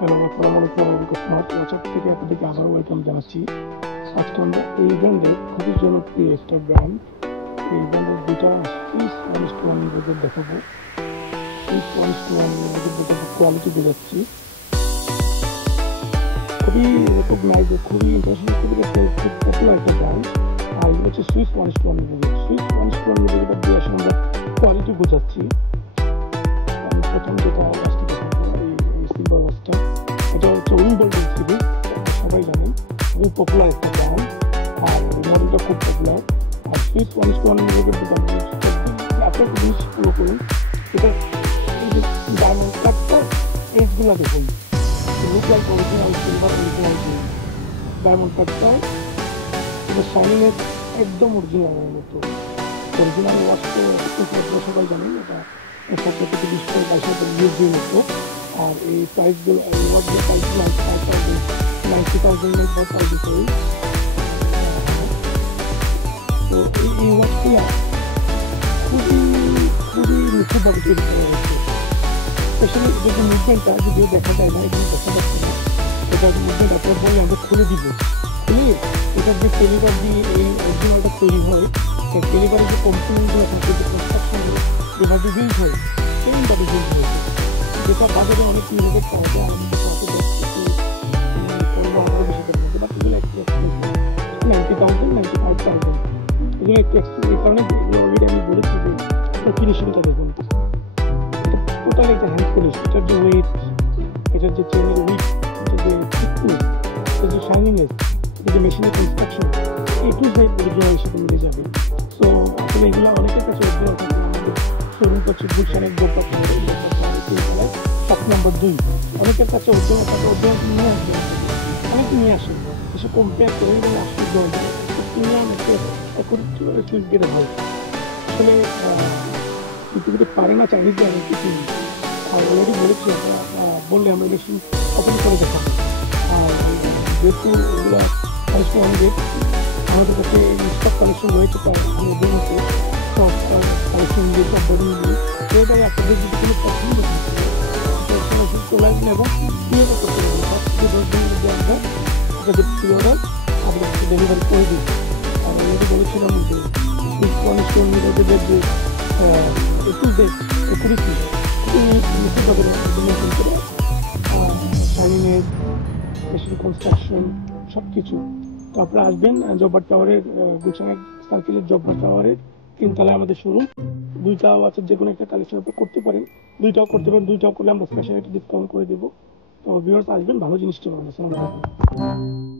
Hello, আসসালামু আলাইকুম। আমি স্মার্ট ওয়াচআপ থেকে আপনাদেরকে আবারও ওয়েলকাম জানাচ্ছি। আজকে আমরা এই ব্র্যান্ডের খুবই জনপ্রিয় একটা ব্র্যান্ড, এই ব্র্যান্ডের দুটা সুইস 1:1 নিবেদন দেখাবো। সুইস 1:1 নিবেদন দেখাবো, কোয়ালিটি বোঝাচ্ছি। খুবই রেকগনাইজ, খুবই ইন্টারন্যাশনাল, খুব পপুলার একটা ব্র্যান্ড। আর এগুলো হচ্ছে সুইস 1:1 নিবেদন। সুইস 1:1 নিবেদনটা দিয়ে আসলে আমরা কোয়ালিটি বোঝাচ্ছি। আমি প্রথম যেটা ওয়াচটা দেখাবো, এই সিলভার ওয়াচটা, এটা হচ্ছে উইম্বলডন সিরিজ, সবাই জানেন, খুবই পপুলার একটা ব্র্যান্ড। আর মডেলটা খুব পপুলার। আর সুইস 1:1 আপনার জিনিস ফলো করুন। এটা ডায়মন্ড কাটটা এজগুলো দেখুন, look like original silver, original diamond কাটটা, এটা শাইনিনেস একদম অরিজিনালের মতো। অরিজিনাল ওয়াচ তো সবাই জানেন, এটা 17 থেকে 20-22 ইউএসডির মতো। আর এই প্রাইসগুলো, ওয়াচগুলো প্রাইস 90,000 বা 5,000। তো এই ওয়াচগুলো খুবই খুবই নিখুঁতভাবে তৈরি করা হয়েছে। স্পেশালি যদি মুভমেন্টটা যদিও দেখা যায় না, এখানে দেখা যাচ্ছে না, এটার মুভমেন্ট আপনার বলে আমরা খুলে দিব। খুলে এটার যে টেলিভার দিয়ে এই অরিজিনালটা তৈরি হয়, সেই টেলিভারের যে কম্পোনেন্টগুলো থাকে, যে কনস্ট্রাকশনগুলো যেভাবে বিল্ড হয়, সেমভাবে বিল্ড হয়েছে, যেটা বাজারে অনেক লিমিটেড পাওয়া যায়। আমি কাউকে দেখতেছি বাট এগুলো একটু এক্সপেন্সিভ, 90,000, 95,000, এগুলো একটু এক্সপেন্সিভ। এই কারণে অলরেডি আমি বলেছি যে এটা ফিনিশিংটা দেখুন, টোটাল এটা হ্যান্ড পলিশ, এটার যে ওয়েট, এটার যে চেনের উইথ, এটার যে থিকনেস, এটার যে শাইনিনেস, এটা যে মেশিনের কনস্ট্রাকশন, এই টু জেড অরিজিনাল হিসেবে মিলে যাবে। সো আসলে এগুলো অনেকের কাছে অরিজিনাল থাকে। আমাদের শোরুম করছে গুলশানের গোপাল শপ নম্বর 2, অনেকের কাছে অরিজিনাল থাকে, অরিজিনাল নিয়ে আসবে, অনেকে নিয়ে আসে, এসে কম্পেয়ার করে এবং আসলে কিনে আমাকে এখন কীভাবে সুইচ বেড়ে হয়। আসলে পৃথিবীতে পারে না চাইনিজে অনেক কিছু। আর অলরেডি বলেছি, বললে আমরা মেশিন ওপেন করে দেখাবো। আর যেহেতু এগুলো অনেক আমাদের কাছে স্টক কালেকশন রয়েছে, আমাদের মধ্যে সব কালেকশন দিয়ে, সব বডি দিয়ে, এটাই আপনাদের যদি কোনো পছন্দ চলে আসবেন এবং কীভাবে করতে পারবেন। 10 দিনের মধ্যে আমরা আপনাদের প্রি অর্ডার আপনাদেরকে ডেলিভারি করে দিই। আর অলরেডি বলেছিলাম যে নিবেদনের যে শাইনিনেস, স্পেশাল কনস্ট্রাকশন, সব কিছু। তো আপনারা আসবেন জব্বার টাওয়ারের, গুলশানের সার্কেলের জব্বার টাওয়ারের 3 তলায় আমাদের শোরুম। দুইটাও আছে, যে কোনো একটা কালেকশন আপনি করতে পারেন, দুইটাও করতে পারেন, দুইটাও করলে আমরা স্পেশাল একটা ডিসকাউন্ট করে দেবো। তো ভিউয়ার্স আসবেন, ভালো জিনিসটা পাবেন। আসসালামু আলাইকুম।